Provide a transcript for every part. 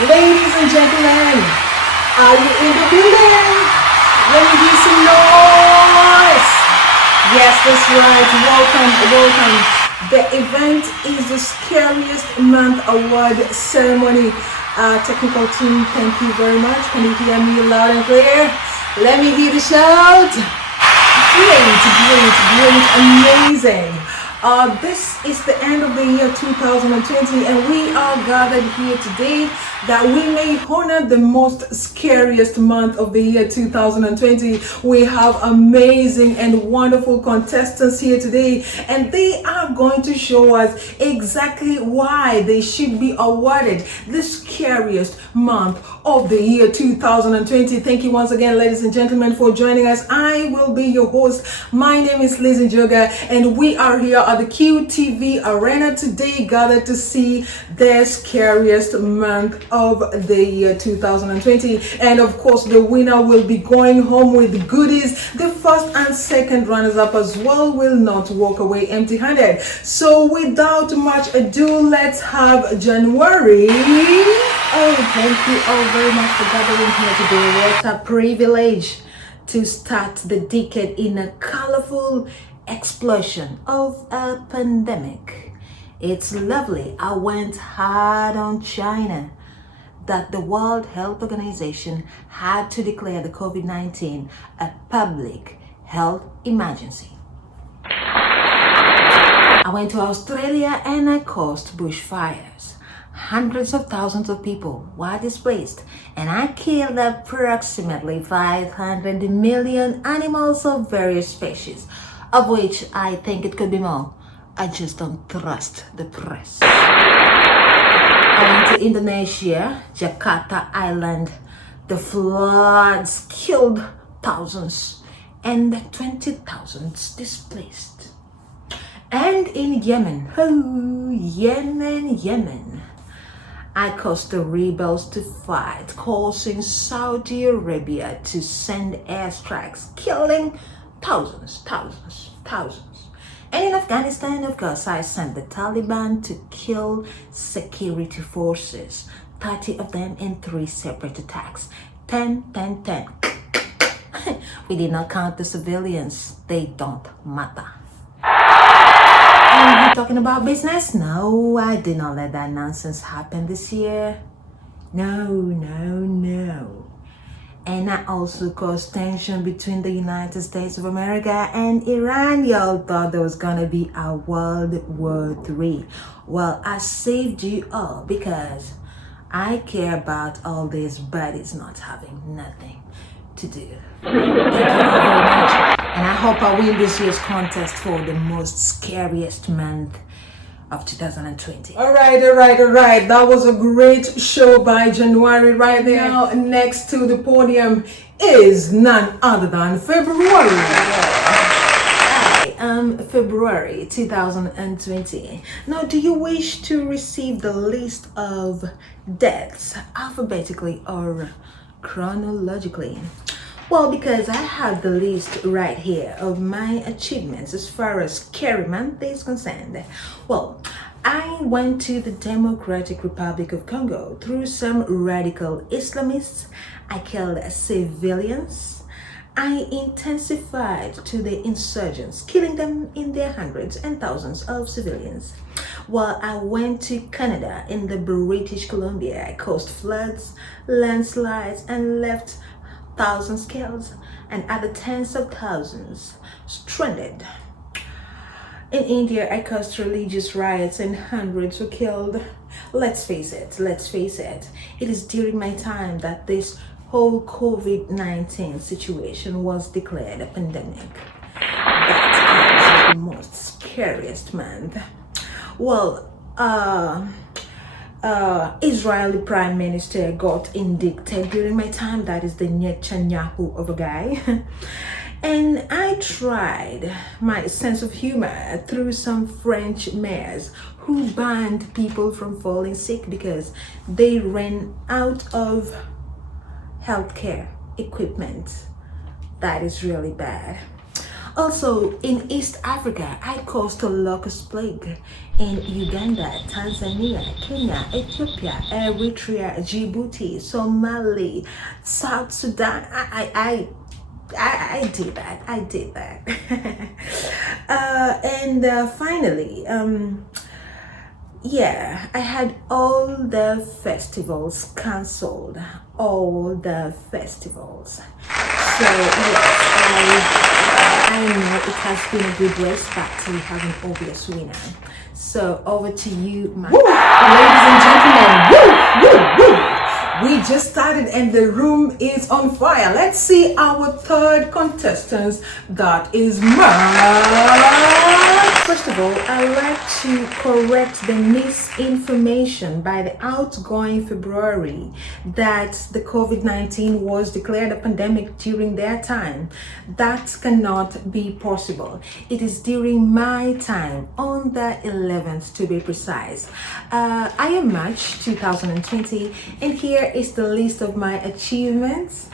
Ladies and gentlemen, are you in the building? Let me hear some noise. Yes, that's right. Welcome. The event is the Scariest Month Award ceremony. Technical team, thank you very much. Can you hear me loud and clear? Let me hear the shout. Great, amazing. This is the end of the year 2020 and we are gathered here today that we may honor the most scariest month of the year 2020. We have amazing and wonderful contestants here today and they are going to show us exactly why they should be awarded the scariest month of the year 2020. Thank you once again, ladies and gentlemen, for joining us. I will be your host. My name is Lizzy Njoga and we are here at the Q-TV Arena today, gathered to see the scariest month of the year 2020. And of course, the winner will be going home with goodies. The first and second runners up as well will not walk away empty-handed. So without much ado, let's have January. Oh, thank you all very much for gathering here today. What a privilege to start the decade in a colorful explosion of a pandemic. It's lovely. I went hard on China that the World Health Organization had to declare the COVID-19 a public health emergency. I went to Australia and I caused bushfires. Hundreds of thousands of people were displaced and I killed approximately 500 million animals of various species, of which I think it could be more. I just don't trust the press. I went to Indonesia, Jakarta Island. The floods killed thousands and 20,000 displaced. And in Yemen, Yemen, I caused the rebels to fight, causing Saudi Arabia to send airstrikes, killing thousands. And in Afghanistan, of course, I sent the Taliban to kill security forces, 30 of them in 3 separate attacks. 10. We did not count the civilians. They don't matter. Are you talking about business? No, I did not let that nonsense happen this year. No. And I also caused tension between the United States of America and Iran. Y'all thought there was gonna be a World War III. Well, I saved you all because I care about all this, but it's not having nothing to do. Thank you all very much. And I hope I win this year's contest for the most scariest month of 2020. All right. That was a great show by January right there. Now, next to the podium is none other than February. I am February 2020. Now, do you wish to receive the list of deaths alphabetically or chronologically? Well, because I have the list right here of my achievements as far as Scary Month is concerned. Well, I went to the Democratic Republic of Congo through some radical Islamists. I killed civilians. I intensified to the insurgents, killing them in their hundreds and thousands of civilians. While I went to Canada in the British Columbia, I caused floods, landslides, and left thousands killed and other tens of thousands stranded. In India, I caused religious riots and hundreds were killed. Let's face it, it is during my time that this whole COVID-19 situation was declared a pandemic. That is the most scariest month. Well, Israeli Prime Minister got indicted during my time. That is the Netanyahu of a guy. And I tried my sense of humor through some French mayors who banned people from falling sick because they ran out of healthcare equipment. That is really bad. Also, in East Africa, I caused a locust plague in Uganda, Tanzania, Kenya, Ethiopia, Eritrea, Djibouti, Somali, South Sudan. I did that. I did that. And finally, yeah, I had all the festivals cancelled. All the festivals. So yes, I know it has been a good race, but we have an obvious winner. So over to you, my ladies and gentlemen. Woo, woo, woo. We just started and the room is on fire. Let's see our third contestant. That is Mark. First of all, I'd like to correct the misinformation by the outgoing February that the COVID-19 was declared a pandemic during their time. That cannot be possible. It is during my time, on the 11th to be precise. I am March 2020, and here is the list of my achievements.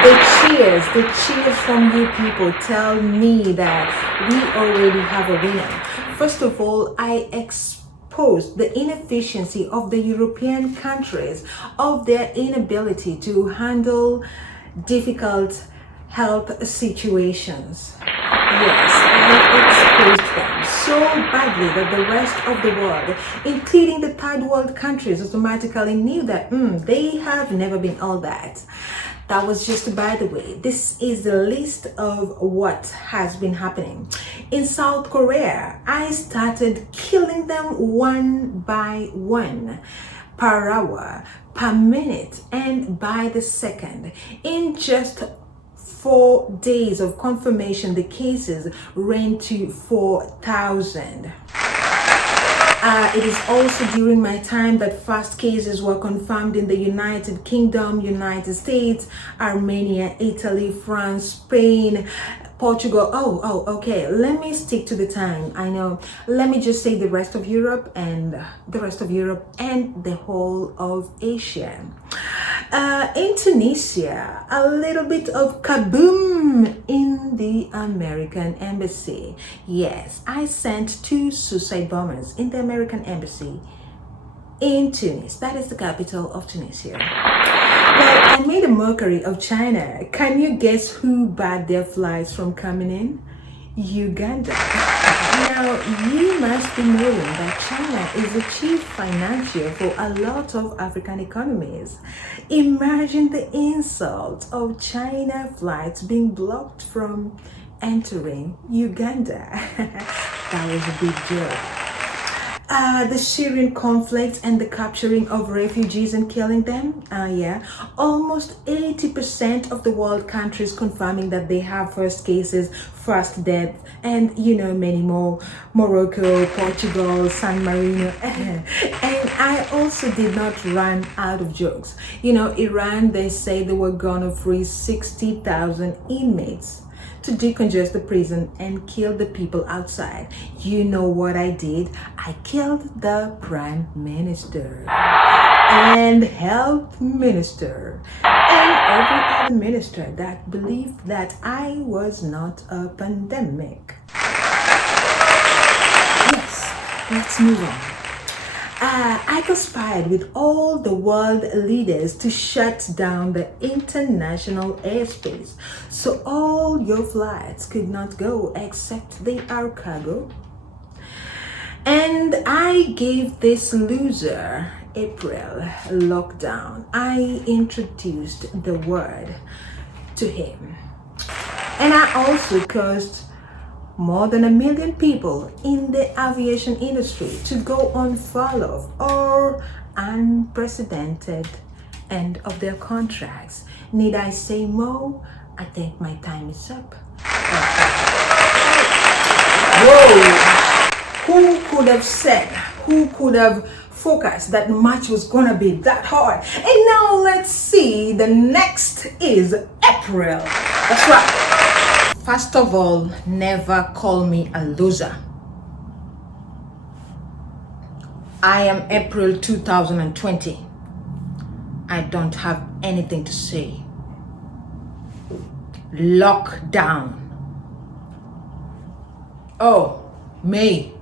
The cheers from you people tell me that we already have a winner. First of all, I exposed the inefficiency of the European countries of their inability to handle difficult health situations. Yes, I exposed them so badly that the rest of the world, including the third world countries, automatically knew that they have never been all that. That was just by the way. This is the list of what has been happening. In South Korea, I started killing them one by one, per hour, per minute, and by the second. In just 4 days of confirmation, the cases ran to 4,000. It is also during my time that first cases were confirmed in the United Kingdom, United States, Armenia, Italy, France, Spain, Portugal. Okay. Let me stick to the time. I know. Let me just say the rest of Europe and the whole of Asia. In Tunisia, a little bit of kaboom in the American embassy. Yes, I sent 2 suicide bombers in the American embassy in Tunis. That is the capital of Tunisia. Well, I made a mockery of China. Can you guess who barred their flights from coming in? Uganda. Now, you must be knowing that China is the chief financier for a lot of African economies. Imagine the insult of China flights being blocked from entering Uganda. That was a big joke. The Syrian conflict and the capturing of refugees and killing them. Almost 80% of the world countries confirming that they have first cases, first death, and many more. Morocco, Portugal, San Marino. And I also did not run out of jokes. Iran, they say they were gonna free 60,000 inmates to decongest the prison and kill the people outside. You know what I did? I killed the Prime Minister and Health Minister and every other minister that believed that I was not a pandemic. Yes, let's move on. I conspired with all the world leaders to shut down the international airspace so all your flights could not go except the air cargo. And I gave this loser April lockdown. I introduced the word to him. And I also caused more than 1 million people in the aviation industry to go on furlough or unprecedented end of their contracts. Need I say more? I think my time is up. Whoa! Who could have said, who could have focused that March was gonna be that hard? And now let's see, the next is April. That's right. First of all, never call me a loser. I am April 2020. I don't have anything to say. lockdown. Oh, May.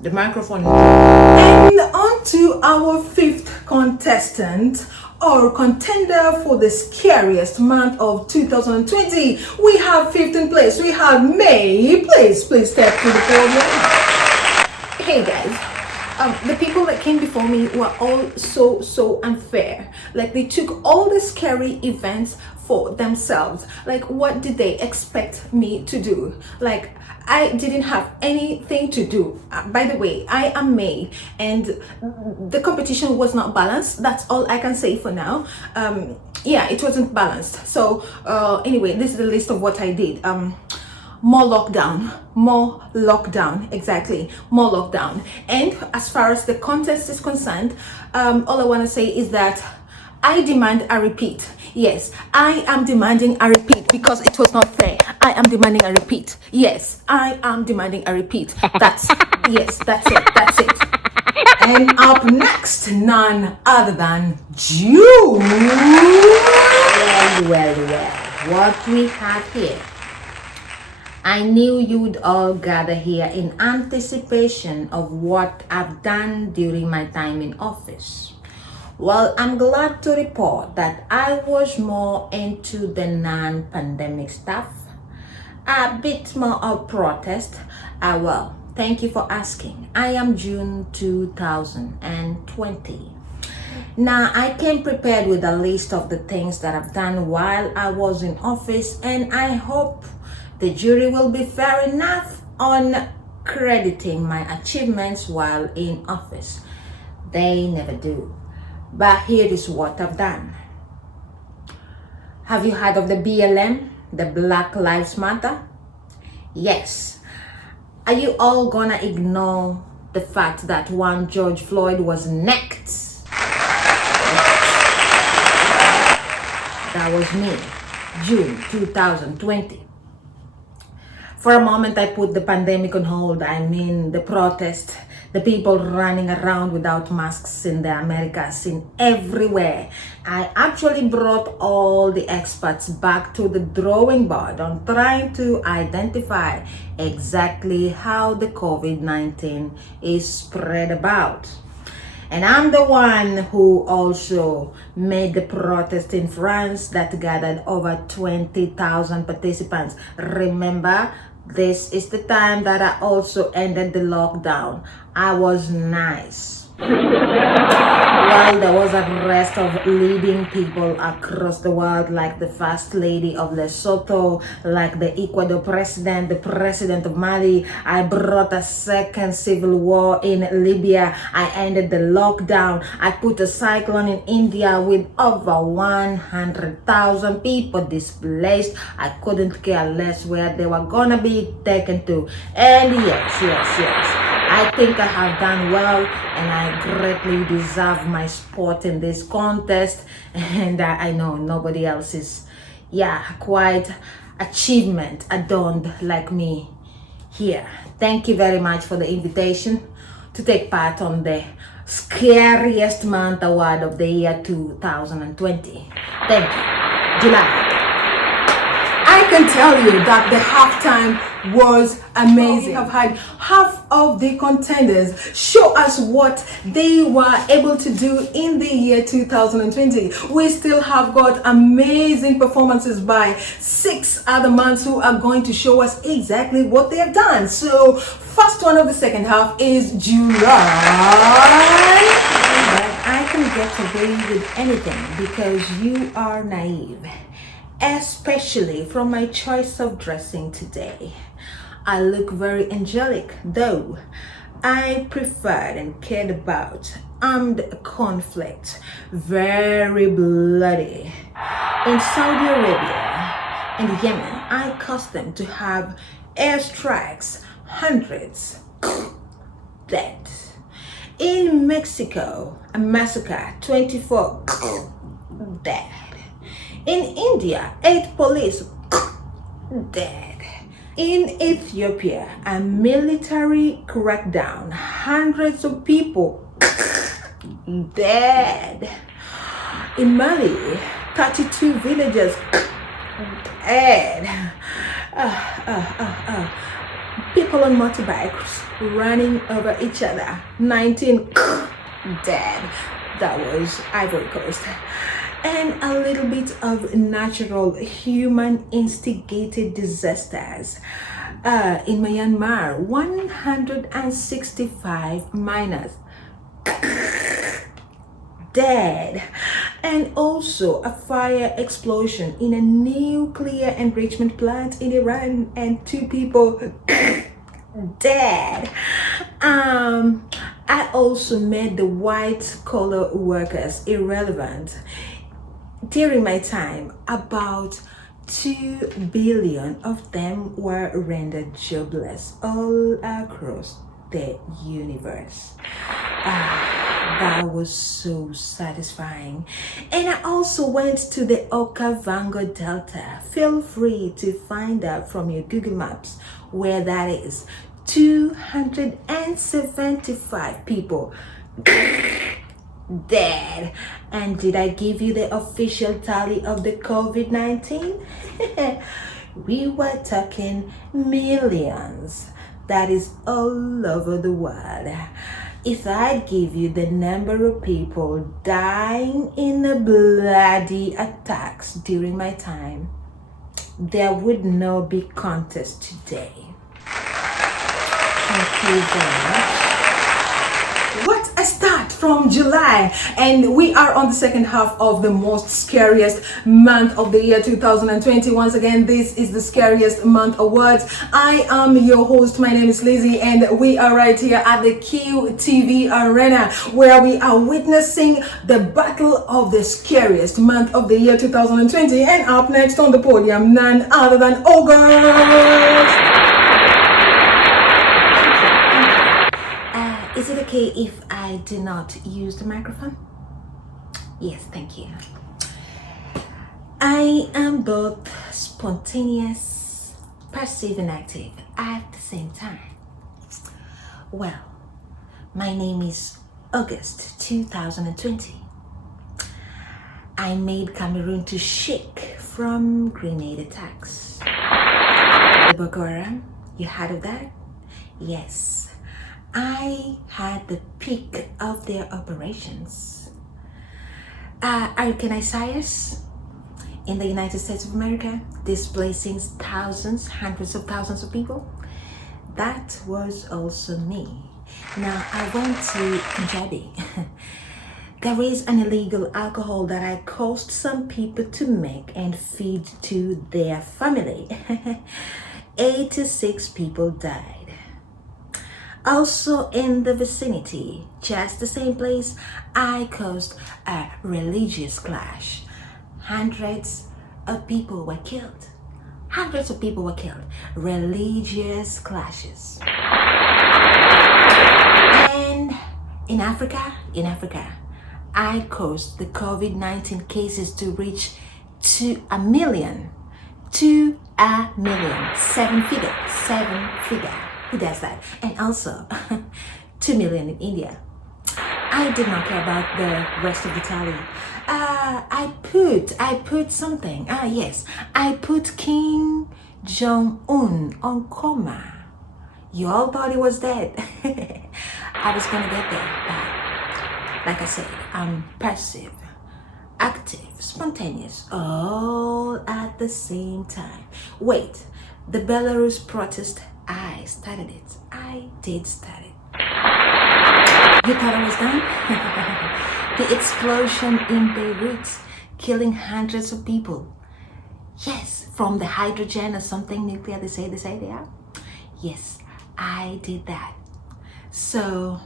The microphone. And on to our fifth contestant or contender for the scariest month of 2020. We have fifth in place. We have May. Please step to the podium. Hey guys. The people that came before me were all so unfair. Like, they took all the scary events for themselves. Like, what did they expect me to do? Like, I didn't have anything to do. By the way, I am May, and the competition was not balanced. That's all I can say for now. Yeah, it wasn't balanced. So anyway, this is the list of what I did. More lockdown, exactly, more lockdown. And as far as the contest is concerned, all I want to say is that I demand a repeat. Yes, I am demanding a repeat because it was not fair. I am demanding a repeat. Yes, I am demanding a repeat. That's that's it. And up next, none other than June. Well, what we have here. I knew you'd all gather here in anticipation of what I've done during my time in office. Well, I'm glad to report that I was more into the non-pandemic stuff, a bit more of protest. Well, thank you for asking. I am June 2020. Now, I came prepared with a list of the things that I've done while I was in office, and I hope the jury will be fair enough on crediting my achievements while in office. They never do. But here is what I've done. Have you heard of the BLM, the Black Lives Matter? Yes. Are you all gonna ignore the fact that one George Floyd was necked? That was me, June 2020. For a moment, I put the pandemic on hold. I mean, the protest, the people running around without masks in the Americas, in everywhere. I actually brought all the experts back to the drawing board on trying to identify exactly how the COVID-19 is spread about. And I'm the one who also made the protest in France that gathered over 20,000 participants. Remember, this is the time that I also ended the lockdown. I was nice. While there was arrest of leading people across the world, like the First Lady of Lesotho, like the Ecuador president, the president of Mali, I brought a second civil war in Libya. I ended the lockdown. I put a cyclone in India with over 100,000 people displaced. I couldn't care less where they were gonna be taken to. And yes, I think I have done well, and I greatly deserve my spot in this contest. And I know nobody else is, quite achievement adorned like me here. Thank you very much for the invitation to take part on the Scariest Month Award of the year 2020. Thank you. July. I can tell you that the halftime was amazing. We have had half of the contenders show us what they were able to do in the year 2020. We still have got amazing performances by 6 other months who are going to show us exactly what they have done. So first one of the second half is July. I can get away with anything because you are naive. Especially from my choice of dressing today. I look very angelic, though I preferred and cared about armed conflict, very bloody. In Saudi Arabia and Yemen, I caused them to have airstrikes, hundreds dead. In Mexico, a massacre, 24 dead. In India, 8 police dead. In Ethiopia, a military crackdown, hundreds of people dead. In Mali, 32 villagers And people on motorbikes running over each other. 19 dead. That was Ivory Coast. And a little bit of natural human instigated disasters. In Myanmar, 165 miners dead, and also a fire explosion in a nuclear enrichment plant in Iran and 2 people dead. I also made the white collar workers irrelevant. During my time, about 2 billion of them were rendered jobless all across the universe. That was so satisfying. And I also went to the Okavango Delta. Feel free to find out from your Google Maps where that is. 275 people dead. And did I give you the official tally of the COVID-19? We were talking millions. That is all over the world. If I give you the number of people dying in the bloody attacks during my time, there would not be contest today. Thank you very much. What a start from July, and we are on the second half of the most scariest month of the year 2020. Once again, this is the Scariest Month Awards. I am your host. My name is Lizzy, and we are right here at the Q-TV Arena, where we are witnessing the battle of the scariest month of the year 2020. And up next on the podium, none other than August. Is it okay if I do not use the microphone? Yes, thank you. I am both spontaneous, passive, and active at the same time. Well, my name is August 2020. I made Cameroon to shake from grenade attacks. The Boko Haram, you heard of that? Yes. I had the peak of their operations. Hurricane Isaias in the United States of America, displacing thousands, hundreds of thousands of people. That was also me. Now, I went to Punjabi. There is an illegal alcohol that I caused some people to make and feed to their family. 86 people died. Also in the vicinity, just the same place, I caused a religious clash. Hundreds of people were killed. Hundreds of people were killed. Religious clashes. And in Africa, I caused the COVID-19 cases to reach 2 a million. 2 a million. 7 figure. Who does that? And also 2 million in India. I did not care about the rest of the tally. I put something. Yes, I put King Jong-un on coma. You all thought he was dead. I was gonna get there, but like I said, I'm passive, active, spontaneous, all at the same time. Wait, the Belarus protest, I started it. I did start it. You thought I was done? The explosion in Beirut, killing hundreds of people. Yes, from the hydrogen or something nuclear, they say they are. Yes, I did that. So,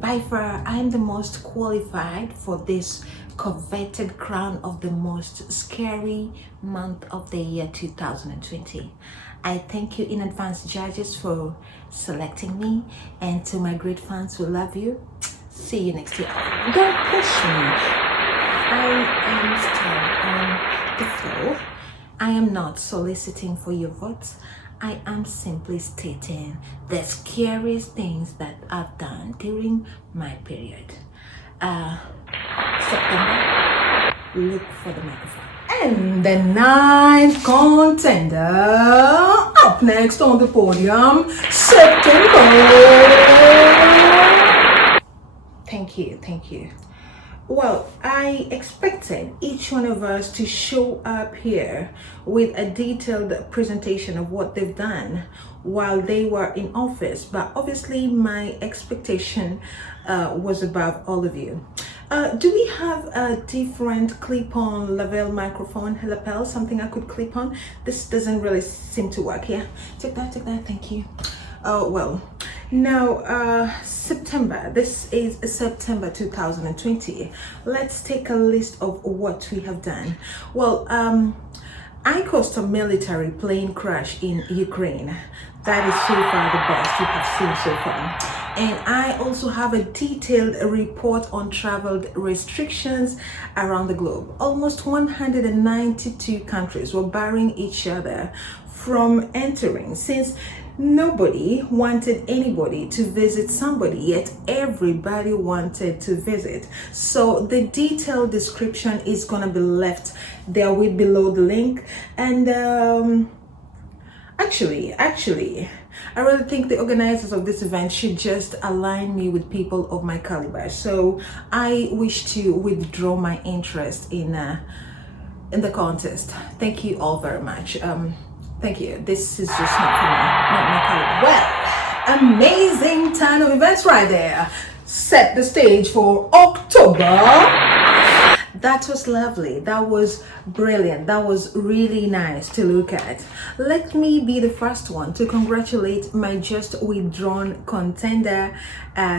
by far, I am the most qualified for this coveted crown of the most scary month of the year 2020. I thank you in advance, judges, for selecting me, and to my great fans who love you. See you next year. Don't push me. I am still on the floor. I am not soliciting for your votes. I am simply stating the scariest things that I've done during my period. September, look for the microphone. And the ninth contender up next on the podium, September. Thank you. Well, I expected each one of us to show up here with a detailed presentation of what they've done while they were in office, but obviously my expectation was above all of you. Do we have a different clip-on lavelle microphone lapel, something I could clip on? This doesn't really seem to work. Yeah, take that, thank you. Oh, well, now September, this is September 2020. Let's take a list of what we have done. Well, I caused a military plane crash in Ukraine. That is so far the best you have seen so far. And I also have a detailed report on travel restrictions around the globe. Almost 192 countries were barring each other from entering, since nobody wanted anybody to visit somebody, yet everybody wanted to visit. So the detailed description is gonna be left there with below the link. And actually, I really think the organizers of this event should just align me with people of my caliber. So I wish to withdraw my interest in the contest. Thank you all very much. Thank you. This is just not for me, not my caliber. Well, amazing ton of events right there. Set the stage for October. That was lovely. That was brilliant. That was really nice to look at. Let me be the first one to congratulate my just withdrawn contender,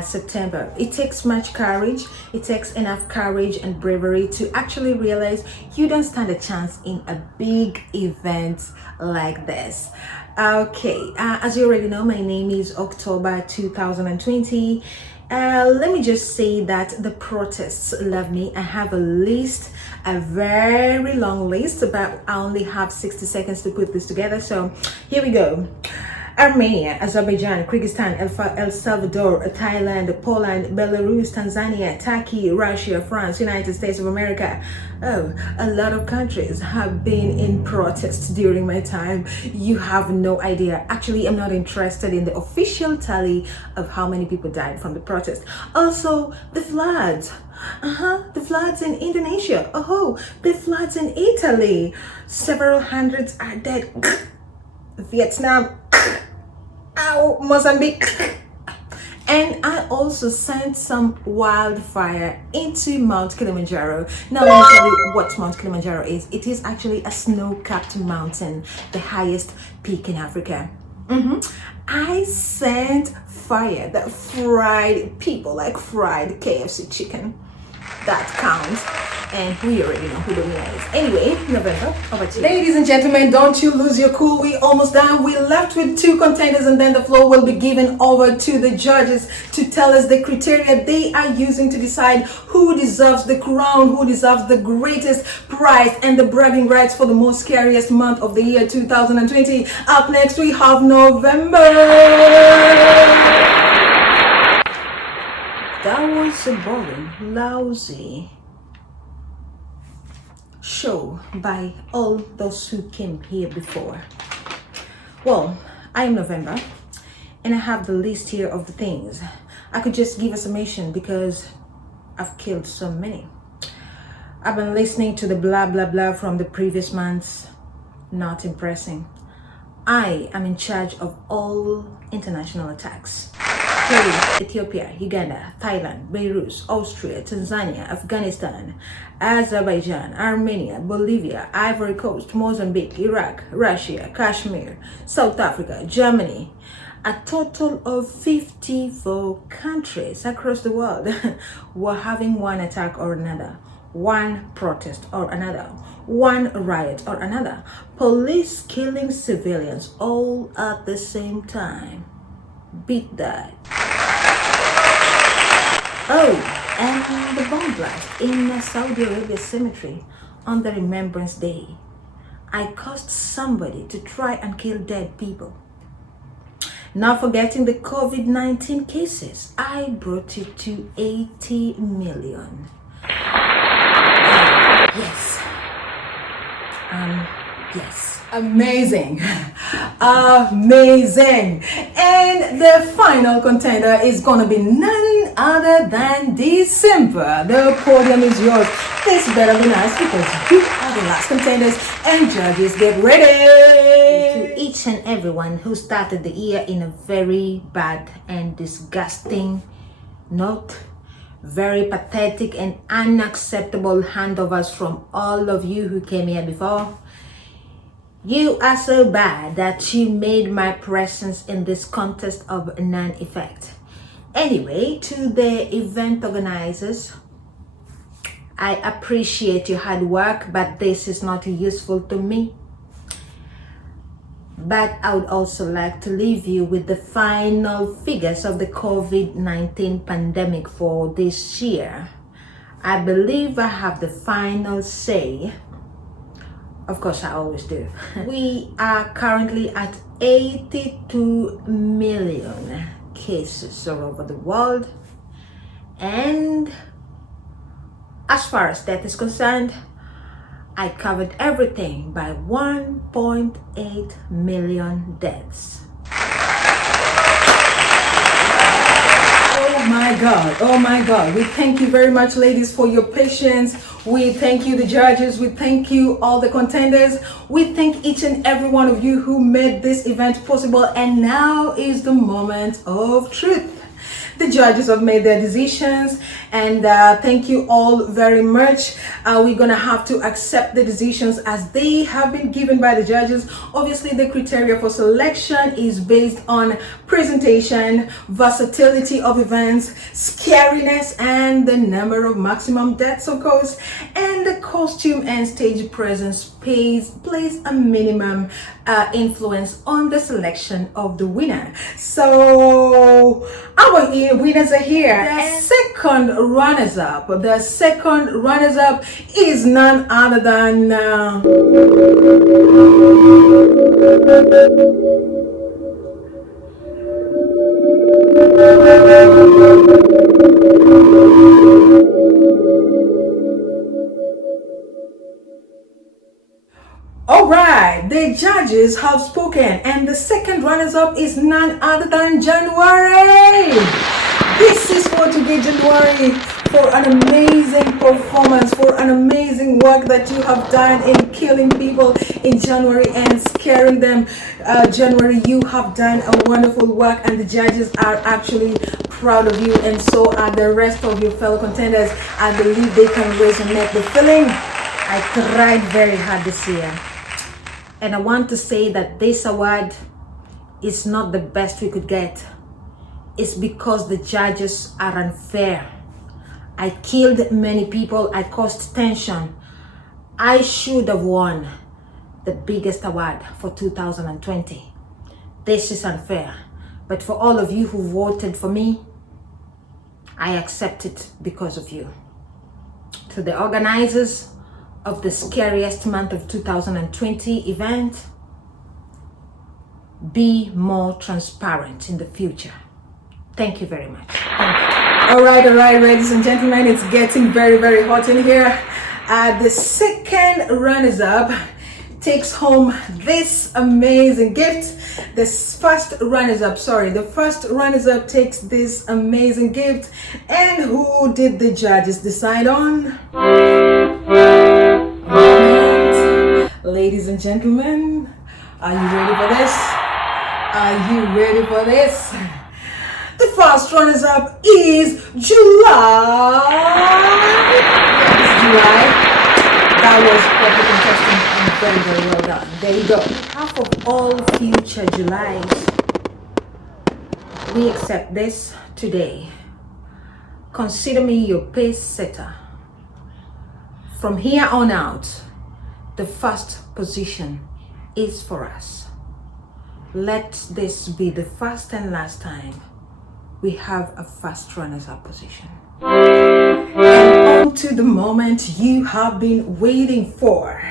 September. It takes much courage. It takes enough courage and bravery to actually realize you don't stand a chance in a big event like this. Okay, as you already know, my name is October 2020. Let me just say that the protests love me. I have a list, a very long list, but I only have 60 seconds to put this together. So here we go. Armenia, Azerbaijan, Kyrgyzstan, El Salvador, Thailand, Poland, Belarus, Tanzania, Turkey, Russia, France, United States of America. Oh, a lot of countries have been in protests during my time. You have no idea. Actually, I'm not interested in the official tally of how many people died from the protest. Also, the floods. The floods in Indonesia. Oh, the floods in Italy. Several hundreds are dead. Vietnam. Ow, Mozambique. And I also sent some wildfire into Mount Kilimanjaro. Now let me tell you what Mount Kilimanjaro is. It is actually a snow-capped mountain, the highest peak in Africa. I sent fire that fried people like fried KFC chicken. That counts. And we already know who the winner is. Anyway, November, over to you. Ladies and gentlemen, don't you lose your cool. We almost done. We left with 2 contenders, and then the floor will be given over to the judges to tell us the criteria they are using to decide who deserves the crown, who deserves the greatest prize and the bragging rights for the most scariest month of the year 2020. Up next, we have November. That was a boring, lousy show by all those who came here before. Well, I am November, and I have the list here of the things. I could just give a summation because I've killed so many. I've been listening to the blah blah blah from the previous months. Not impressing. I am in charge of all international attacks. Peru, Ethiopia, Uganda, Thailand, Belarus, Austria, Tanzania, Afghanistan, Azerbaijan, Armenia, Bolivia, Ivory Coast, Mozambique, Iraq, Russia, Kashmir, South Africa, Germany. A total of 54 countries across the world were having one attack or another, one protest or another, one riot or another, police killing civilians all at the same time. Beat that. Oh, and the bomb blast in Saudi Arabia cemetery on the Remembrance Day. I caused somebody to try and kill dead people. Not forgetting the COVID-19 cases. I brought it to 80 million. Yes. Yes. Amazing. Amazing. And the final contender is going to be none other than December. The podium is yours. This better be nice because you are the last contenders, and judges, get ready. To each and everyone who started the year in a very bad and disgusting note, very pathetic and unacceptable handovers from all of you who came here before. You are so bad that you made my presence in this contest of none effect. Anyway, to the event organizers, I appreciate your hard work, but this is not useful to me. But I would also like to leave you with the final figures of the COVID-19 pandemic for this year. I believe I have the final say. Of course, I always do. We are currently at 82 million cases all over the world. And as far as that is concerned, I covered everything by 1.8 million deaths. Oh my God. We thank you very much, ladies, for your patience. We thank you, the judges. We thank you, all the contenders. We thank each and every one of you who made this event possible. And now is the moment of truth. The judges have made their decisions, and thank you all very much. We're gonna have to accept the decisions as they have been given by the judges. Obviously, the criteria for selection is based on presentation, versatility of events, scariness, and the number of maximum deaths, of course. And the costume and stage presence plays a minimum influence on the selection of the winner. So our winners are here. The second runners-up is none other than all right, the judges have spoken, and the second runners-up is none other than January. This is for today, January, for an amazing performance, for an amazing work that you have done in killing people in January and scaring them. January, you have done a wonderful work, and the judges are actually proud of you, and so are the rest of your fellow contenders. I believe they can resonate the feeling. I tried very hard this year. And I want to say that this award is not the best we could get. It's because the judges are unfair. I killed many people. I caused tension. I should have won the biggest award for 2020. This is unfair. But for all of you who voted for me, I accept it because of you. To the organizers of the scariest month of 2020 event, be more transparent in the future. Thank you very much. Thank you. All right, ladies and gentlemen, it's getting very, very hot in here. The second runners-up takes home this amazing gift. The first runners-up takes this amazing gift. And who did the judges decide on? Ladies and gentlemen, are you ready for this? Are you ready for this? The first runners-up is July. Yes, July. That was what the contestant, and very, very well done. There you go. On behalf of all future Julys, we accept this today. Consider me your pace setter. From here on out, the first position is for us. Let this be the first and last time we have a first runners-up position. And on to the moment you have been waiting for.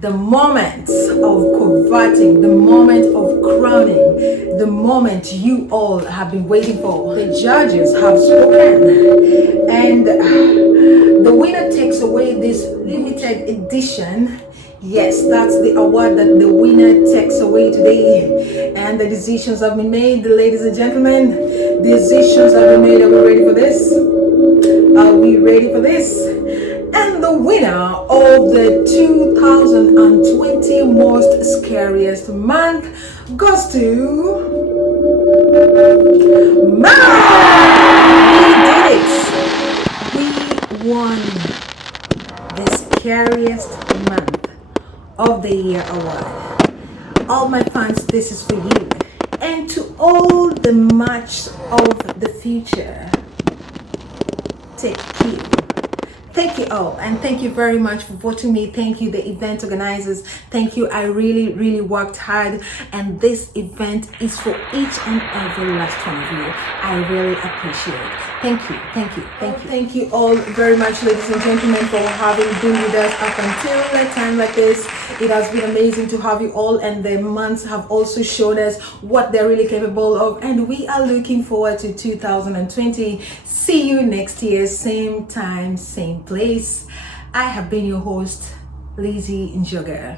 The moment of converting, the moment of crowning, the moment you all have been waiting for. The judges have spoken, and the winner takes away this limited edition Yes, that's the award that the winner takes away today. And the decisions have been made, ladies and gentlemen. Decisions have been made. Are we ready for this? Are we ready for this? And the winner of the 2020 most scariest month goes to Mom! We did it! We won the scariest month of the year award. All my fans, this is for you. And to all the match of the future, take Q. Thank you all, and thank you very much for voting me. Thank you, the event organizers. Thank you. I really worked hard, and this event is for each and every last one of you. I really appreciate it. Thank you. Thank you all very much, ladies and gentlemen, for having been with us up until a time like this. It has been amazing to have you all, and the months have also shown us what they're really capable of, and we are looking forward to 2020. See you next year, same time, same place. I have been your host, Lizzy Njoga.